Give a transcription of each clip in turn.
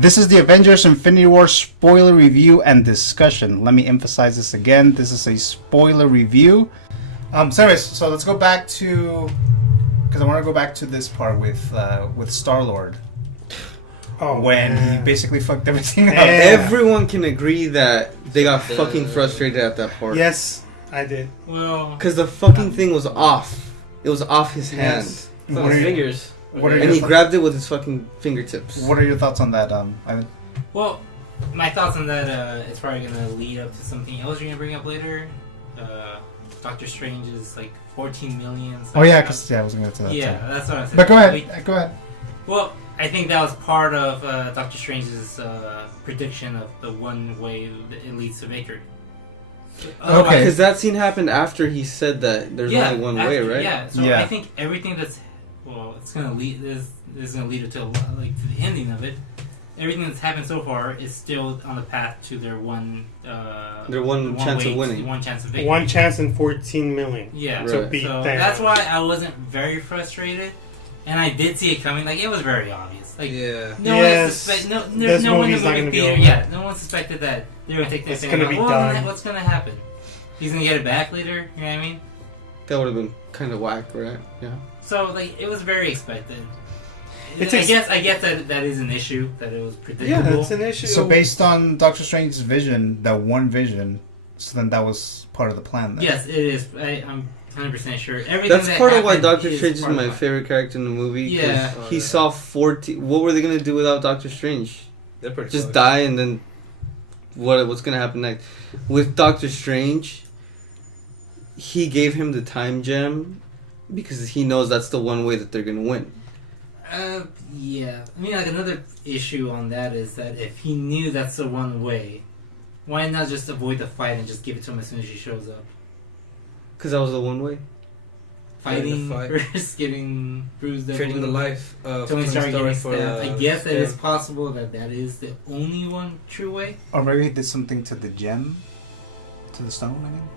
This is the Avengers Infinity War spoiler review and discussion. Let me emphasize this again. This is a spoiler review. So anyways, so let's go back to... Because I want to go back to this part with Star-Lord. Oh, when he basically fucked everything up. Everyone can agree that they got fucking frustrated at that part. Yes, I did. Well... Because the fucking thing was off. It was off his hand. It's on his fingers. And he grabbed it with his fucking fingertips. What are your thoughts on that, Ivan? Well, my thoughts on that, it's probably going to lead up to something else you're going to bring up later. Doctor Strange is like 14 million. Oh yeah, because I was going to get to that. Yeah, too. that's what I said. But go ahead. Well, I think that was part of Doctor Strange's prediction of the one way that it leads to victory. Okay. Because that scene happened after he said that there's only one way, right? Yeah, so I think everything that's... Well, it's going to lead... This is going to lead to the ending of it. Everything that's happened so far is still on the path to their one chance of winning. One chance of victory. 1 chance in 14 million. Yeah. Right. Beat so them. that's why I wasn't very frustrated. And I did see it coming. Like, it was very obvious. Like, no one suspected... There's no one in the movie theater. Yeah, no one suspected that they were going to take this It's thing. going to be done. What's going to happen? He's going to get it back later? You know what I mean? That would have been kind of whack, right? Yeah. So, like, it was very expected. I It's guess that is an issue, that it was predictable. Yeah, that's an issue. So based on Doctor Strange's vision, that one vision, so then that was part of the plan then? Yes, it is. I'm 100% sure. Everything That's that part of why happened Doctor Strange is part of my it. favorite character in the movie. Yeah. He saw 14... What were they going to do without Doctor Strange? They're pretty Just close. die and then... What's going to happen next? With Doctor Strange, he gave him the time gem because he knows that's the one way that they're going to win. Yeah. I mean, like, another issue on that is that if he knew that's the one way, why not just avoid the fight and just give it to him as soon as he shows up? Because that was the one way. Fighting fight. versus getting bruised up. Trading the life of Tony Stark getting for stabbed. I guess it yeah. is possible that is the only one true way. Or maybe he did something to the gem? To the stone, I mean?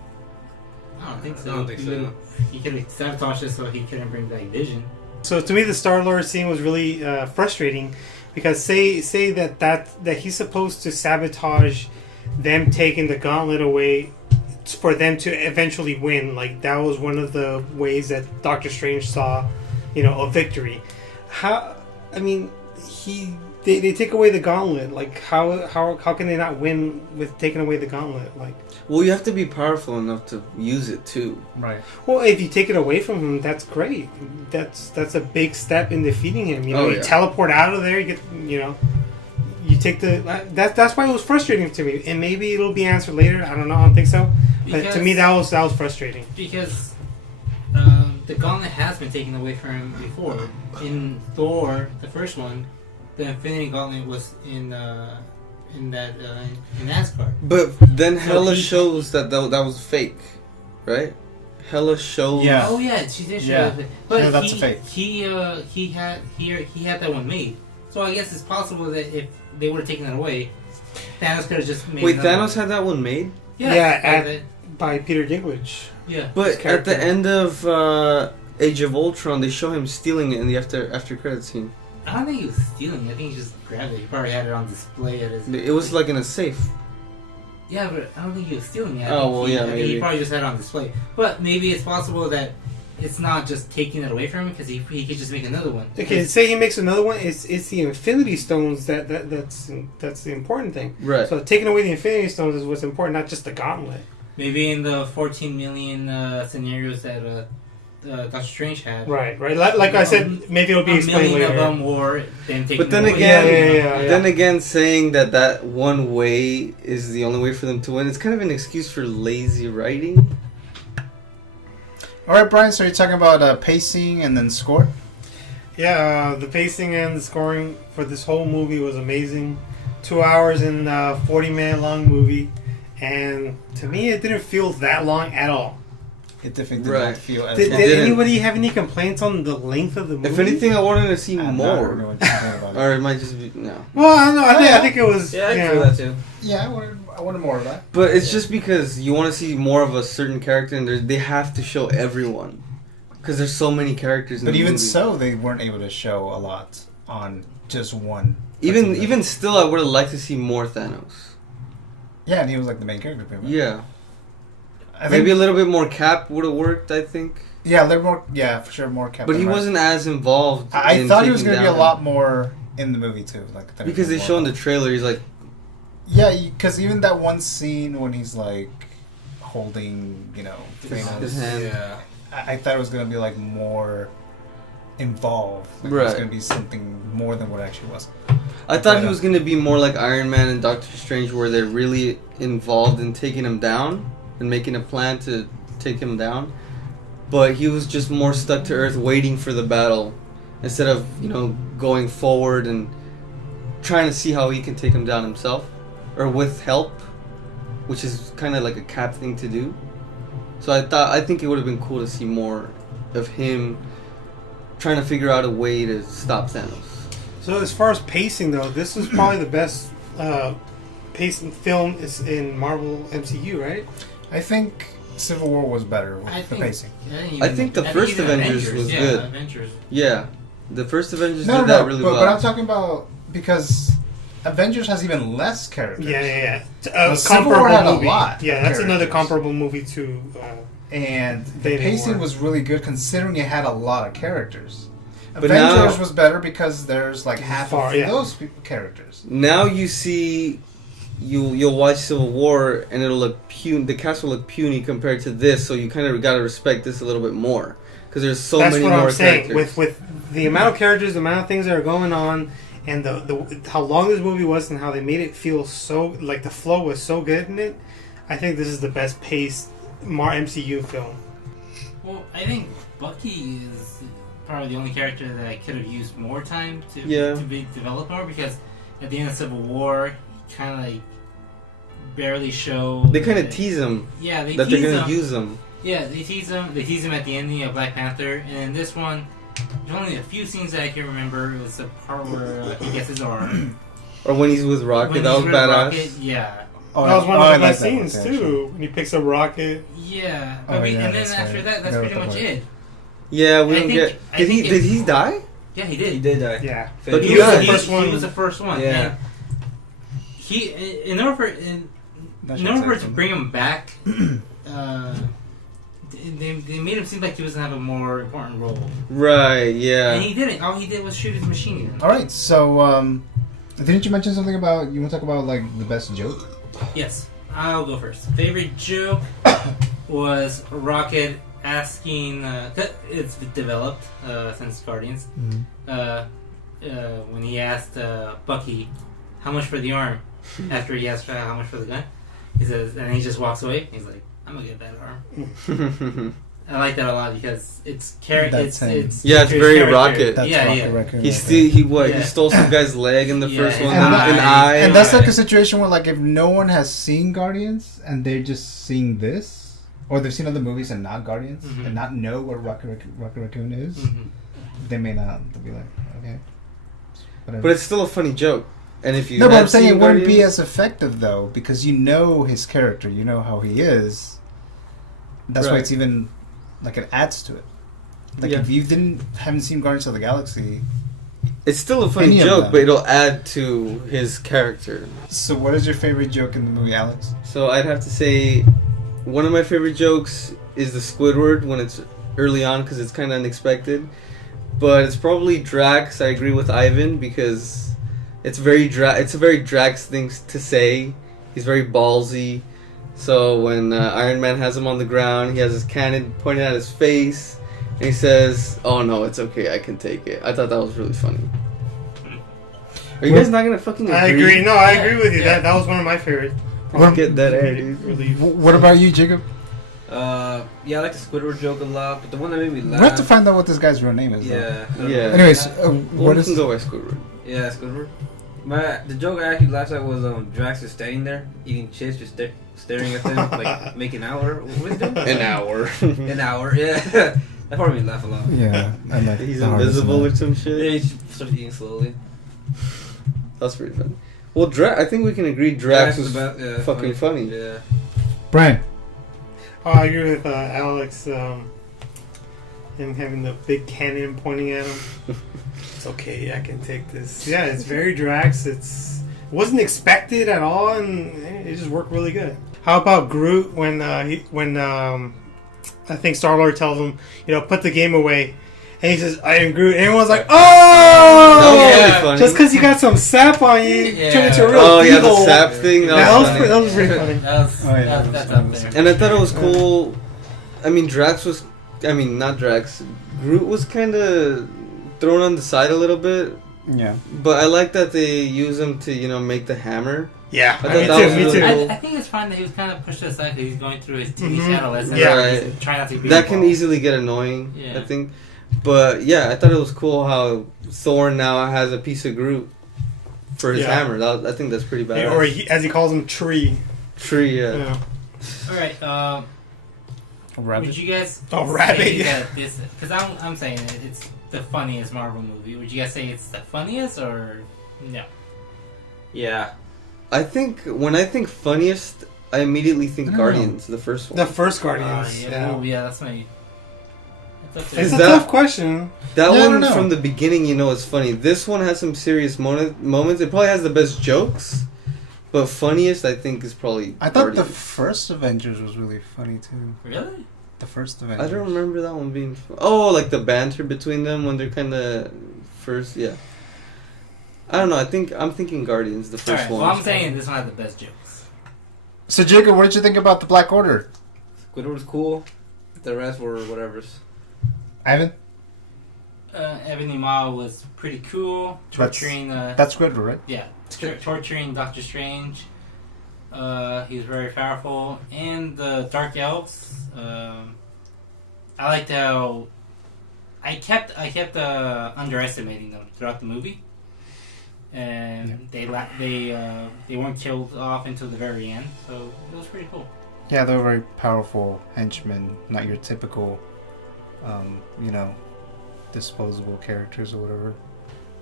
I don't think so. I don't think so. He could have sabotaged it so he couldn't bring back Vision. So to me, the Star-Lord scene was really frustrating because say that he's supposed to sabotage them taking the gauntlet away for them to eventually win. Like, that was one of the ways that Doctor Strange saw, a victory. How? I mean, they take away the gauntlet. Like, how can they not win with taking away the gauntlet? Like, Well, you have to be powerful enough to use it too. Right. well, if you take it away from him, that's great. That's a big step in defeating him. You teleport out of there. You get, you take the. That's why it was frustrating to me. And maybe it'll be answered later. I don't know. I don't think so. But to me, that was frustrating. Because the gauntlet has been taken away from him before. In Thor, the first one, the Infinity Gauntlet was in Asgard. But then Hela he- shows that was fake, right? Hela shows... Yeah. Oh yeah, she did show Yeah. it. But Yeah, that's a fake. He had that one made. So I guess it's possible that if they would have taken it away, Thanos could have just made. Wait, another Thanos one. had that one made? Yeah. By Peter Dinklage. Yeah. But His at character. the end of Age of Ultron, they show him stealing it in the after credit scene. I don't think he was stealing. I think he just grabbed it. He probably had it on display at his. It was like in a safe. Yeah, but I don't think he was stealing it. Oh, well, yeah, I think he maybe. probably just had it on display. But maybe it's possible that it's not just taking it away from him because he could just make another one. Okay, say he makes another one. It's the Infinity Stones that's the important thing. Right. So taking away the Infinity Stones is what's important, not just the gauntlet. Maybe in the 14 million scenarios that Doctor Strange had. Right. Like I said, maybe it'll be A explained million later. of them were then taken But then away. again, Yeah. then again, saying that one way is the only way for them to win, it's kind of an excuse for lazy writing. All right, Brian, so you're talking about pacing and then score? Yeah, the pacing and the scoring for this whole movie was amazing. 2 hours and 40-minute long movie, and to me, it didn't feel that long at all. It definitely did Right. not feel as Did long. didn't. anybody have any complaints on the length of the movie? If anything, I wanted to see I'm not more. really what you're talking about. Or it might just be... No. Well, I don't know. I think it was. Yeah, I feel that too. Yeah, I wanted more of that. But it's just because you want to see more of a certain character, and they have to show everyone. Because there's so many characters in But the even movie. so, they weren't able to show a lot on just one. Even still, I would have liked to see more Thanos. Yeah, and he was like the main character. Pretty much. Yeah. Maybe a little bit more Cap would have worked, I think. Yeah, a little more. Yeah, for sure, more Cap. But he wasn't as involved. I thought he was going to be a lot more in the movie too, like because they show in the trailer, he's like. Yeah, because even that one scene when he's like holding, Thanos, his hand. Yeah, I thought it was going to be like more involved. Like right. It was going to be something more than what it actually was. I thought he was going to be more like Iron Man and Doctor Strange, where they're really involved in taking him down and making a plan to take him down. But he was just more stuck to Earth waiting for the battle instead of, going forward and trying to see how he can take him down himself or with help, which is kind of like a Cap thing to do. So I think it would have been cool to see more of him trying to figure out a way to stop Thanos. So as far as pacing, though, this is probably the best pacing film is in Marvel MCU, right? I think Civil War was better with the pacing. I think the first Avengers was good. Avengers. Yeah, the first Avengers did that really well. But I'm talking about because Avengers has even less characters. Yeah. Civil War had a lot. Yeah, that's another comparable movie to. And the pacing was really good considering it had a lot of characters. But Avengers was better because there's like half of those characters. Now you see, you'll watch Civil War and it'll look puny. The cast will look puny compared to this, so you kind of got to respect this a little bit more because there's so many more characters. That's what I'm saying. With the amount of characters, the amount of things that are going on, and the how long this movie was, and how they made it feel so like the flow was so good in it. I think this is the best paced MCU film. Well, I think Bucky is probably the only character that I could have used more time to be developed more, because at the end of Civil War, he kind of like barely show. They kind of tease him. Yeah, they're gonna use him. Yeah, they tease him. They tease him at the ending of Black Panther, and in this one, there's only a few scenes that I can remember. It was the part where he gets his arm. Or when he's with Rocket, that was badass. Rocket, yeah. Oh, that was one of the best scenes too. When he picks up Rocket. Yeah, and then after that, that's pretty much it. Yeah, we don't get. Did he die? Yeah, he did. He did die. Yeah, but he was the first one. He was the first one. Yeah. In order for it to bring him back, they made him seem like he was gonna have a more important role. Right. Yeah. And he didn't. All he did was shoot his machine gun. All right. So, didn't you mention something about you want to talk about like the best joke? Yes, I'll go first. Favorite joke was Rocket asking. It's developed since Guardians. When he asked Bucky how much for the arm, after he asked how much for the gun, he says, and he just walks away. He's like, "I'm gonna get that arm." I like that a lot because it's it's very Rocket. That's Rocket. He stole some guy's leg in the first one, and an eye. And that's like a situation where like if no one has seen Guardians and they're just seeing this, or they've seen other movies and not Guardians and not know what Rocket Raccoon is, they may not. They'll be like, okay. Whatever. But it's still a funny joke. And if you but I'm saying it wouldn't be as effective though because you know his character, you know how he is. That's why it's even. Like it adds to it. Like if you haven't seen Guardians of the Galaxy, it's still a funny joke, but it'll add to his character. So, what is your favorite joke in the movie, Alex? So I'd have to say one of my favorite jokes is the Squidward when it's early on because it's kind of unexpected. But it's probably Drax. I agree with Ivan because it's a very Drax thing to say. He's very ballsy. So when Iron Man has him on the ground, he has his cannon pointed at his face, and he says, "Oh no, it's okay, I can take it." I thought that was really funny. Are you guys not gonna fucking agree? I agree. No, I agree with you. That was one of my favorites. Get that air, dude. What about you, Jacob? I like the Squidward joke a lot, but the one that made me laugh. We have to find out what this guy's real name is. Yeah. Anyways, what is? We can go by Squidward. Yeah, Squidward. The joke I actually laughed at was Drax is standing there eating chips, just staring at them, like making an hour. What is he doing? An hour. An hour. Yeah. That part made me laugh a lot. Yeah, I like. He's invisible or some shit. Yeah, he starts eating slowly. That's pretty funny. Well, I think we can agree Drax was fucking funny. Yeah. Brian. I agree with Alex. Him having the big cannon pointing at him. It's okay, I can take this. Yeah, it's very Drax. It wasn't expected at all, and it just worked really good. How about Groot when I think Star-Lord tells him, put the game away. And he says, I am Groot. And everyone's like, oh! That was really funny. Just because you got some sap on you, turn into a real the sap thing. That was pretty funny. That's up there. And I thought it was cool. I mean, not Drax. Groot was kind of thrown on the side a little bit. Yeah. But I like that they use him to, make the hammer. Yeah, me too. I think it's fine that he was kind of pushed aside because he's going through his teenage adolescence. Yeah, right. He's trying not to be that involved. can easily get annoying, Yeah. I think. But yeah, I thought it was cool how Thor now has a piece of Groot for his hammer. I think that's pretty badass. Or as he calls him, Tree. Tree, yeah. All right. Rabbit. Would you guys Rabbit, say yeah. that this? Because I'm saying it's the funniest Marvel movie. Would you guys say it's the funniest or no? Yeah. I think when I think funniest, I immediately think Guardians, the first one. The first Guardians. That's my. It's a tough question. That I don't one know. from the beginning, is funny. This one has some serious moments. It probably has the best jokes, but funniest I think is probably. I thought Guardians. the first Avengers was really funny too. Really? The first Avengers. I don't remember that one being. Oh, like the banter between them when they're kind of first, yeah. I don't know. I'm thinking Guardians, the first one. Well, I'm saying this one had the best jokes. So Jacob, what did you think about the Black Order? Squidward was cool. The rest were whatever's. Ivan? Ebony Maw was pretty cool. Torturing. That's Squidward, right? Yeah, torturing Doctor Strange. He was very powerful, and the Dark Elves. I liked how I kept underestimating them throughout the movie, and they weren't killed off until the very end. So it was pretty cool. Yeah, they're very powerful henchmen, not your typical, disposable characters or whatever.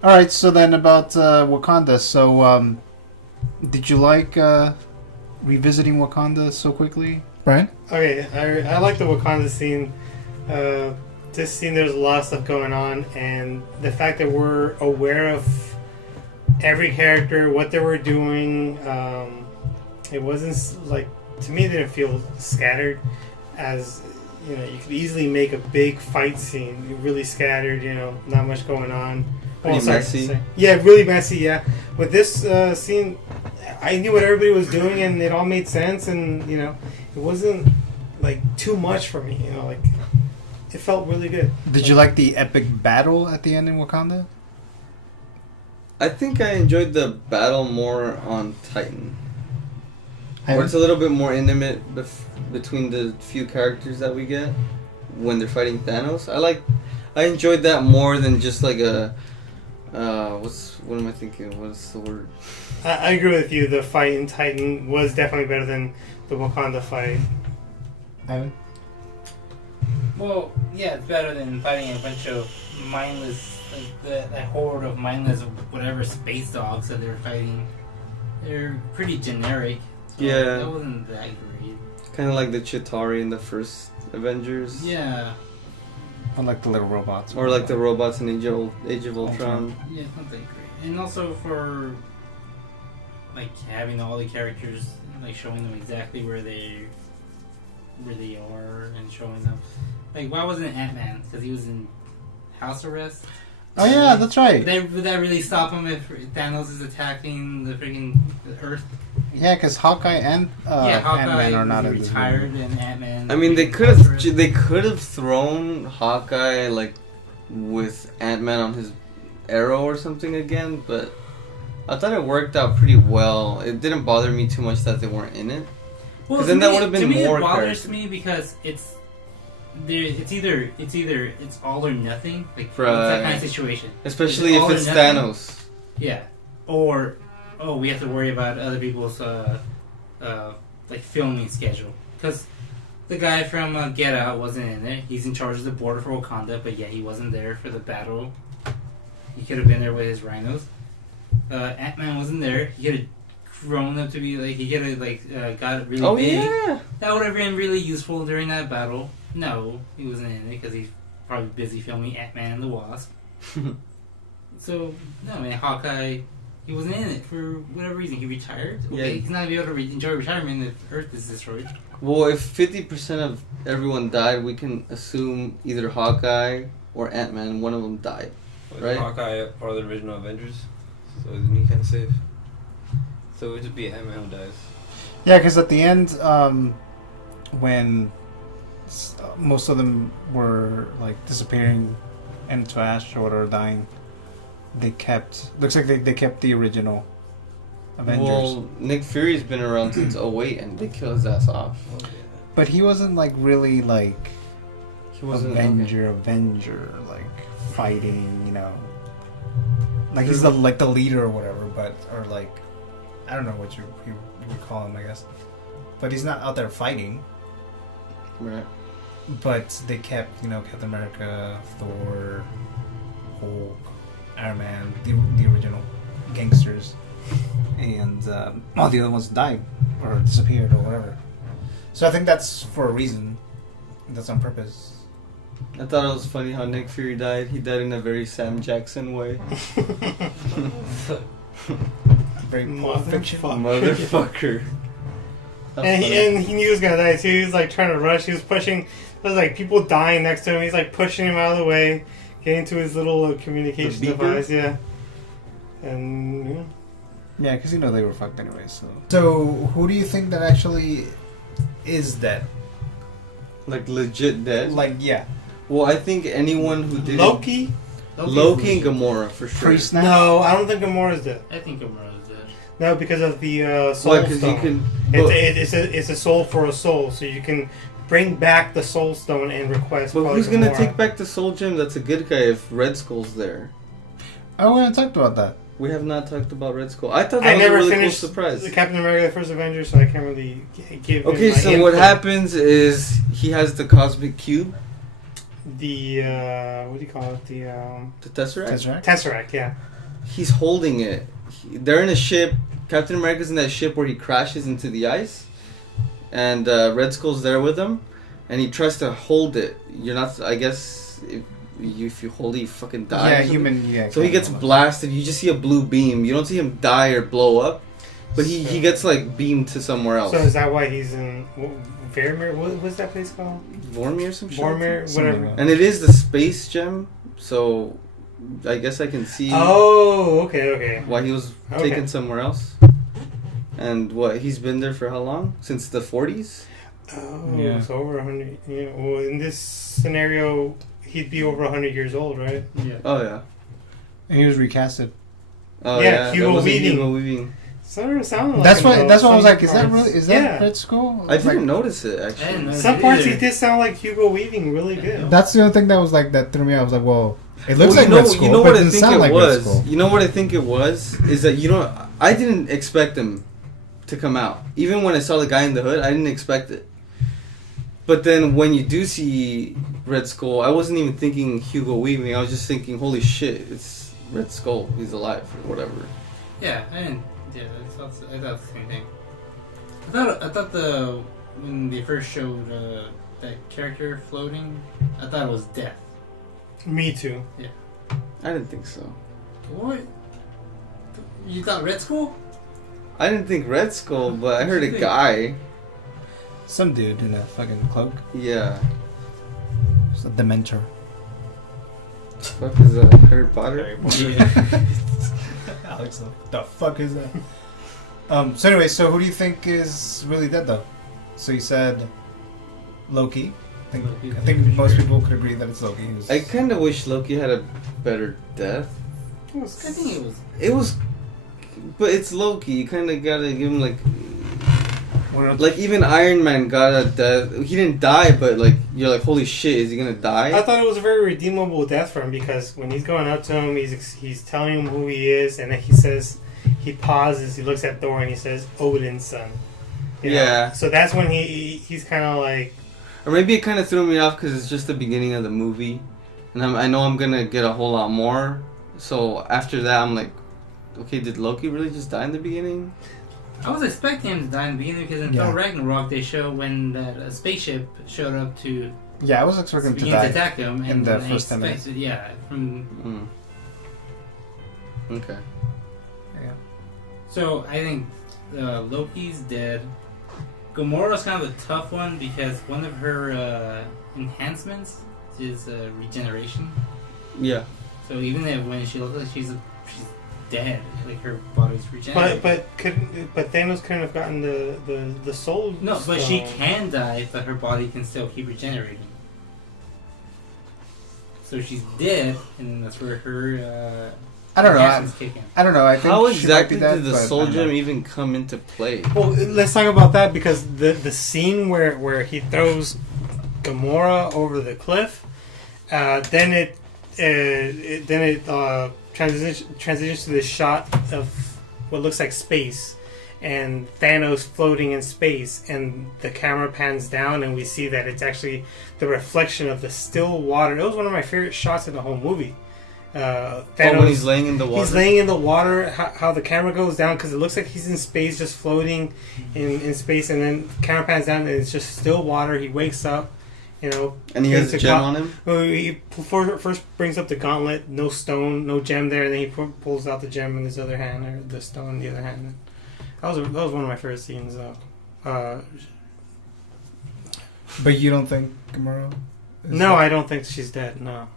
All right, so then about Wakanda. So, did you like revisiting Wakanda so quickly, Brian? Okay, I like the Wakanda scene. This scene, there's a lot of stuff going on, and the fact that we're aware of every character, what they were doing, it wasn't like, to me, it didn't feel scattered. As you could easily make a big fight scene, really scattered. Not much going on. Pretty messy. Yeah, really messy. Yeah, with this scene, I knew what everybody was doing, and it all made sense. And it wasn't like too much for me. It felt really good. Did you like the epic battle at the end in Wakanda? I think I enjoyed the battle more on Titan. Where it's a little bit more intimate between the few characters that we get when they're fighting Thanos. I enjoyed that more than just like a what am I thinking? What's the word? I agree with you. The fight in Titan was definitely better than the Wakanda fight. Ivan? Well, yeah, it's better than fighting a bunch of mindless, that horde of mindless whatever space dogs that they're fighting. They're pretty generic. So Yeah. That wasn't that great. Kind of like the Chitauri in the first Avengers. Yeah. I like the little robots. Or like the robots in Age of Ultron. Yeah, it's not that great. And also for having all the characters, showing them exactly where they are and showing them. Why wasn't Ant-Man? Because he was in house arrest. Oh yeah, that's right. Would that really stop him if Thanos is attacking the freaking Earth? Yeah, because Hawkeye and Ant-Man are not in this retired, movie. and Ant-Man. I mean, they could have thrown Hawkeye with Ant-Man on his arrow or something again, but I thought it worked out pretty well. It didn't bother me too much that they weren't in it. Well, then that would have been to me, more it bothers character. me because it's either it's all or nothing. It's that Right. kind of situation. Especially It's all if or it's nothing. Thanos. Yeah. Or we have to worry about other people's filming schedule because the guy from Get Out wasn't in there. He's in charge of the border for Wakanda, but yeah, he wasn't there for the battle. He could have been there with his rhinos. Ant-Man wasn't there. He could have grown up to be he could have got really Oh big. yeah. That would have been really useful during that battle. No, he wasn't in it because he's probably busy filming Ant-Man and the Wasp. So, no, man, Hawkeye, he wasn't in it for whatever reason. He retired. Okay, he's not going to be able to enjoy retirement if Earth is destroyed. Well, if 50% of everyone died, we can assume either Hawkeye or Ant-Man, one of them died. Right? Hawkeye part of the original Avengers, so isn't he kind of safe? So it would just be Ant-Man who dies. Yeah, because at the end, when most of them were like disappearing into ash or whatever, dying, they kept. Looks like they kept the original Avengers. Well, Nick Fury's been around since 08 and they killed his ass off. But he wasn't like really like He wasn't Avenger, like fighting, you know. Like he's the leader or whatever, but or like I don't know what you would call him, I guess. But he's not out there fighting. Right. But they kept, Captain America, Thor, Hulk, Iron Man, the original gangsters, and all the other ones died or disappeared or whatever. So I think that's for a reason. That's on purpose. I thought it was funny how Nick Fury died. He died in a very Sam Jackson way. Very Pulp Fiction. Motherfucker. And he knew he was gonna die too. He was like trying to rush. He was pushing. There was like people dying next to him. He's like pushing him out of the way, getting to his little communication device. Yeah. And yeah, because they were fucked anyway. So who do you think that actually is dead? Like legit dead? Like yeah. Well, I think anyone who did Loki and Gamora for sure. Pre-snap? No, I don't think Gamora's dead. I think Gamora's dead. No, because of the soul Why? Because stone. you can. It's a soul for a soul, so you can bring back the soul stone and request. But who's gonna Gamora. take back the Soul Gem? That's a good guy if Red Skull's there. Oh, we haven't talked about that. We have not talked about Red Skull. I thought I that was a never really finished cool surprise. the Captain America: The First Avenger, so I can't really give. Okay, him my so what input. happens is he has the cosmic cube, The what do you call it? The the Tesseract. Tesseract. Yeah. He's holding it. They're in a ship. Captain America's in that ship where he crashes into the ice, and Red Skull's there with him, and he tries to hold it. You're not. I guess if you hold it, you fucking die. Yeah, human. Yeah. So he gets blasted. You just see a blue beam. You don't see him die or blow up, but he gets like beamed to somewhere else. So is that why he's in Vermeer? What's that place called? Vormir or some shit? Vormir, whatever. And it is the space gem, so I guess I can see Oh, okay. why he was taken somewhere else. And what, he's been there for how long? Since the 40s? Oh, Yeah. so over 100. Yeah. Well, in this scenario, he'd be over 100 years old, right? Yeah. Oh, yeah. And he was recasted. Oh, Yeah, Hugo that was Weaving. Hugo Weaving. Sounded like That's him, why. though, That's why I was some like, is that parts. really? Is that Yeah. Red Skull? I didn't Like, notice it, I didn't actually. notice Some it parts either. he did sound like Hugo Weaving really good. That's the only thing that was like that threw me out. I was like, well, it looks Well, like Red Skull, you know but what it I doesn't think sound it like Red was? Skull. You know what I think it was? Is that, I didn't expect him to come out. Even when I saw the guy in the hood, I didn't expect it. But then when you do see Red Skull, I wasn't even thinking Hugo Weaving. I was just thinking, holy shit, it's Red Skull. He's alive or whatever. Yeah, I didn't. Yeah, I thought the same thing. I thought when they first showed that character floating, I thought it was Death. Me too. I didn't think so. What? You thought Red Skull? I didn't think Red Skull, but I heard a What you think? guy. Some dude in a fucking cloak. Yeah. It's a Dementor. Fuck is that? Harry Potter? Yeah. Alex, what the fuck is that? So anyway, so who do you think is really dead though? So you said Loki. I think most people could agree that it's Loki. I kind of wish Loki had a better death. I think it was. It was, but it's Loki. You kind of gotta give him like even Iron Man got a death. He didn't die, but like you're like, holy shit, is he gonna die? I thought it was a very redeemable death for him because when he's going up to him, he's telling him who he is, and then he pauses, he looks at Thor, and he says, "Odin's son." You know? Yeah. So that's when he's kind of like. Or maybe it kind of threw me off because it's just the beginning of the movie, and I know I'm gonna get a whole lot more. So after that, I'm like, okay, did Loki really just die in the beginning? I was expecting him to die in the beginning because in Yeah. Thor Ragnarok they show when that spaceship showed up to Yeah, I was expecting him to begins to die. attack him, in and the I first 10 minutes. expected- Yeah, from Okay. Yeah. So I think Loki's dead. Gamora's kind of a tough one because one of her enhancements is regeneration. Yeah. So even if when she looks like she's dead, like her body's regenerating. But Thanos couldn't have gotten the soul. No, but she stone. can die, but her body can still keep regenerating. So she's dead, and that's where her I don't know. enhancements kick in. I don't know. I think How she might exactly be dead, did the but soul I don't know. gem even come into play? Well, let's talk about that because the scene where he throws Gamora over the cliff, then it transitions to this shot of what looks like space, and Thanos floating in space, and the camera pans down, and we see that it's actually the reflection of the still water. It was one of my favorite shots in the whole movie. Thanos, when he's laying in the water. He's laying in the water. How the camera goes down because it looks like he's in space, just floating in space, and then camera pans down and it's just still water. He wakes up, And he has brings a the gem on him? He first brings up the gauntlet, no stone, no gem there, and then he pulls out the gem in his other hand, or the stone in the other hand. That was one of my favorite scenes, though. But you don't think Gamora? No, I don't think she's dead. No,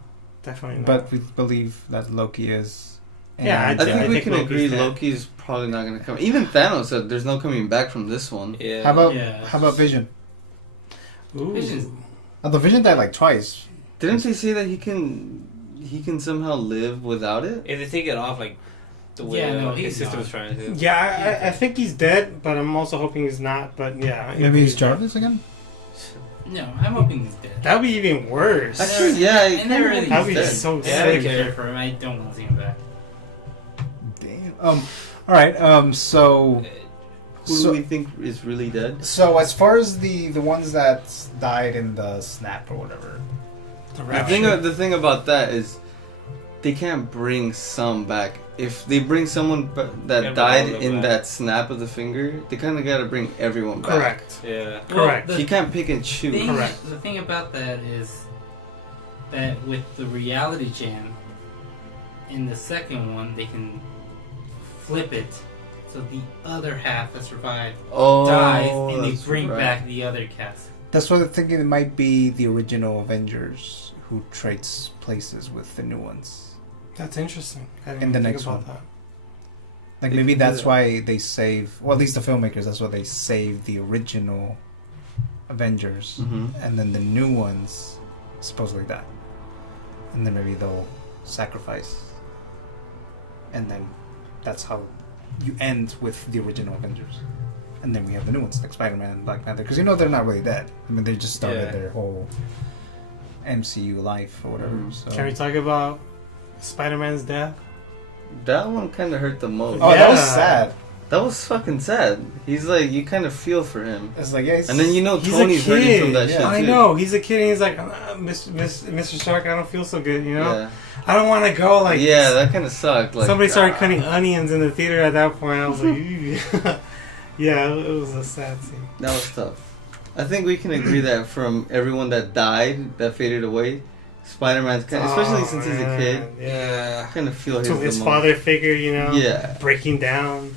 definitely not. But we believe that Loki is. Yeah, I think we think can Loki's agree dead. Loki's probably not going to come. Even Thanos said there's no coming back from this one. Yeah. How about Vision? Ooh. Vision's- The Vision died like twice. Didn't they say that he can somehow live without it? If they take it off, like the way Yeah, no, his he's sister not. was trying to. Yeah, I think he's dead, but I'm also hoping he's not. But yeah, Maybe he's Jarvis again? No, I'm hoping he's dead. That would be even worse. Actually, yeah, I never really That would be dead. so I sad. don't care for him. I don't want to see him back. Damn. Alright, so. Who So- do we think is really dead? So, as far as the ones that died in the snap or whatever. The thing about that is they can't bring some back. If they bring someone that Yeah, died bring all of in them that snap of the finger, they kind of got to bring everyone back. Correct. Yeah. Correct. Well, You can't pick and choose. Correct. The thing about that is that with the reality gem, in the second one, they can flip it so the other half that survived Oh, dies, and they that's bring right. back the other cast. That's why I'm thinking it might be the original Avengers who trades places with the new ones. That's interesting. I didn't In the even next think about one. that. Like They maybe can do that's that. why they save, well, at least the filmmakers. That's why they save the original Avengers, Mhm. and then the new ones supposedly die, and then maybe they'll sacrifice, and then that's how you end with the original Avengers, and then we have the new ones like Spider-Man and Black Panther, because they're not really dead. I mean, they just started Yeah. their whole MCU life or whatever. Mhm. So. Can we talk about Spider-Man's death? That one kind of hurt the most. Oh, that was Yeah. sad. That was fucking sad. He's like, you kind of feel for him. It's like, yeah, And then you know He's a Tony's hurting from that kid. shit Yeah. I too. know. He's a kid and he's like, Mr. Stark, I don't feel so good, Yeah, I don't want to go. Like, yeah, that kind of sucked. Like, somebody started cutting onions in the theater at that point. I was like, "Ew." Yeah, it was a sad scene. That was tough. I think we can agree that from everyone that died, that faded away, Spider-Man's kind of, especially Oh, since he's a man. kid, Yeah. kind of feel his, To the his most. father figure, Yeah, breaking down.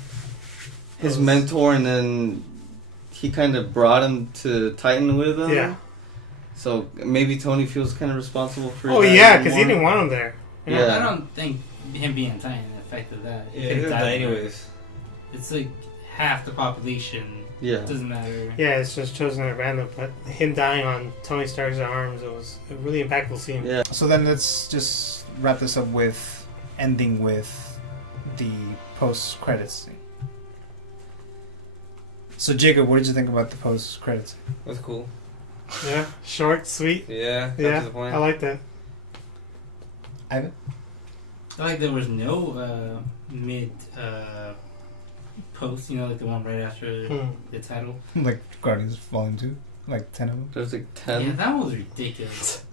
his It was- mentor, and then he kind of brought him to Titan with him. Yeah. So maybe Tony feels kind of responsible for. Oh that yeah, because he more. didn't want him there. Yeah. I don't think him being Titan affected that. He Yeah, could've he died died there. anyways. It's like half the population. Yeah. Doesn't matter. Yeah, it's just chosen at random. But him dying on Tony Stark's arms, it was a really impactful scene. Yeah. So then let's just wrap this up with ending with the post credits scene. So Jacob, what did you think about the post credits? That's cool. Yeah, short, sweet. Yeah. Got Yeah, to the point. I like that. Ivan? Like there was no mid post, like the one right after Hmm. the title. Like Guardians Volume 2? Like 10 of them? There's like Yeah, 10. that one was ridiculous.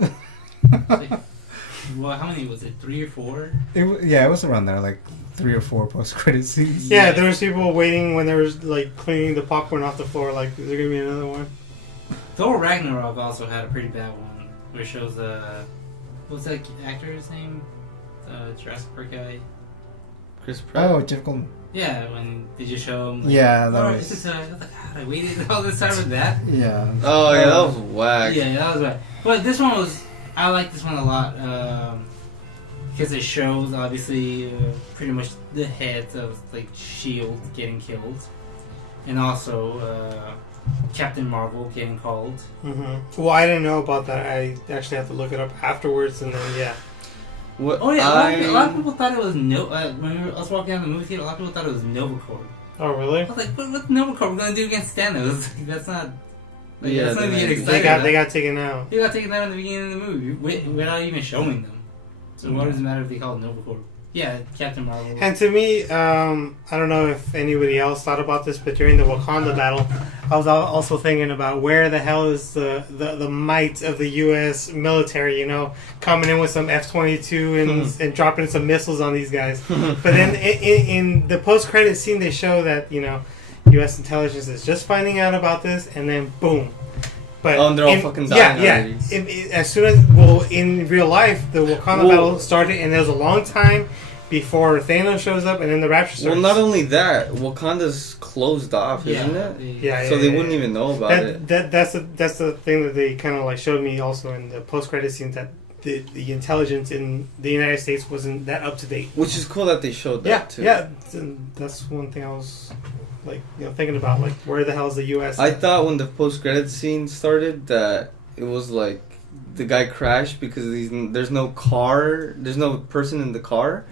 Like, well, how many was it? 3 or 4? It was around there, like 3 or 4 post credit scenes. Yeah, there was people waiting when they were like cleaning the popcorn off the floor. Like, is there gonna be another one? Thor Ragnarok also had a pretty bad one. where it shows what's that actor's name? Jurassic Park guy. Chris Pratt. Oh, typical. Yeah, when they just show him. Like, Yeah, that "Oh, was- it's I was like, God, I waited all this time for that. Yeah. Oh yeah, that was whack. Yeah, that was right. But this one was. I like this one a lot because it shows obviously pretty much the heads of like Shield getting killed, and also Captain Marvel getting called. Mm-hmm. Well, I didn't know about that. I actually have to look it up afterwards, and then yeah. What Oh yeah, a lot of people thought it was when I was walking down the movie theater, a lot of people thought it was Novacorp. Oh really? I was like, what's Novacorp gonna do against Thanos? That's not. Like, Yeah, that's not even they- exciting. They got taken out. They got taken out in the beginning of the movie without even showing them. So what does it matter if they call it Novacorp? Yeah, Captain Marvel. And to me, I don't know if anybody else thought about this, but during the Wakanda battle, I was also thinking about where the hell is the might of the U.S. military, you know, coming in with some F-22 and dropping some missiles on these guys. But then in the post-credit scene, they show that, you know, U.S. intelligence is just finding out about this, and then boom. But Oh, and they're all fucking dying already. As soon as, in real life, the Wakanda battle started, and there was a long time before Thanos shows up, and then the Rapture starts. Well, not only that, Wakanda's closed off, isn't it? Yeah, So they wouldn't even know about it. That's the thing that they kind of like showed me also in the post-credit scene, that the intelligence in the United States wasn't that up to date. Which is cool that they showed that too. Yeah, that's one thing I was like, you know, thinking about, like, where the hell is the U.S.? I thought when the post-credit scene started that it was like the guy crashed because there's no car, there's no person in the car.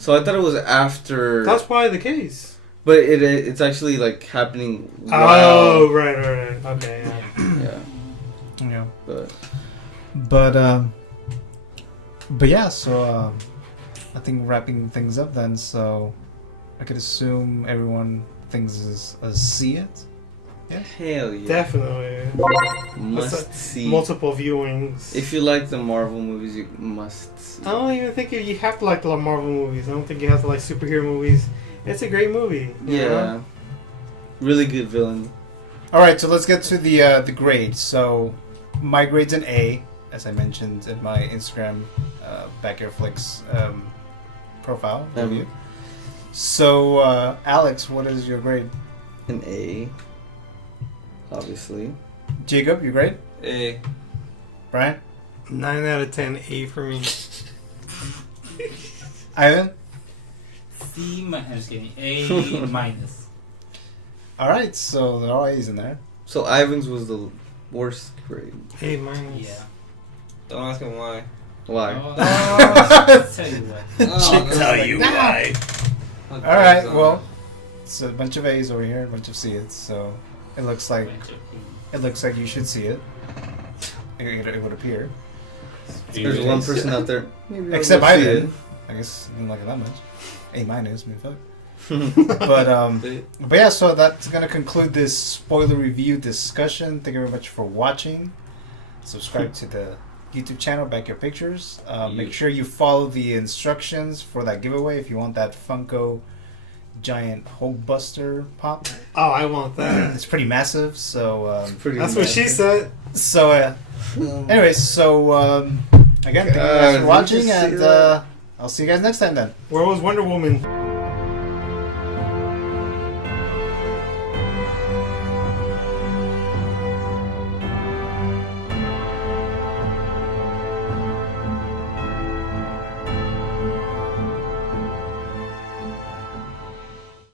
So I thought it was after. That's probably the case. But it's actually like happening. Oh, right. Okay, yeah. Yeah. Yeah. But yeah. So I think wrapping things up then. So I could assume everyone thinks is see it. Yeah. Hell yeah. Definitely. Must see. Multiple viewings. If you like the Marvel movies, you must see. I don't even think you have to like the Marvel movies. I don't think you have to like superhero movies. It's a great movie. You Yeah. know? Really good villain. All right, so let's get to the grade. So my grade's an A, as I mentioned in my Instagram BackYard Flicks profile review. So Alex, what is your grade? An A. Obviously. Jacob, your grade? A. Brian? 9 out of 10, A for me. Ivan? C minus. I'm just kidding. A minus. All right, so there are A's in there. So Ivan's was the worst grade. A minus. Yeah. Don't ask him why. Why? I'll tell you what. Tell you why. All right, well, it's a bunch of A's over here, a bunch of C's. So it looks like you should see it. It would appear. There's one person out there. Maybe Except I'll go see Ivan. I guess I didn't like it that much. A minus, I mean, fuck. But yeah, so that's gonna conclude this spoiler review discussion. Thank you very much for watching. Subscribe to the YouTube channel, BackYard Pictures. Make sure you follow the instructions for that giveaway if you want that Funko giant Hulkbuster pop. Oh, I want that. It's pretty massive, so That's what she said. so anyways, so again, thank you guys for watching, and I'll see you guys next time then. Where was Wonder Woman?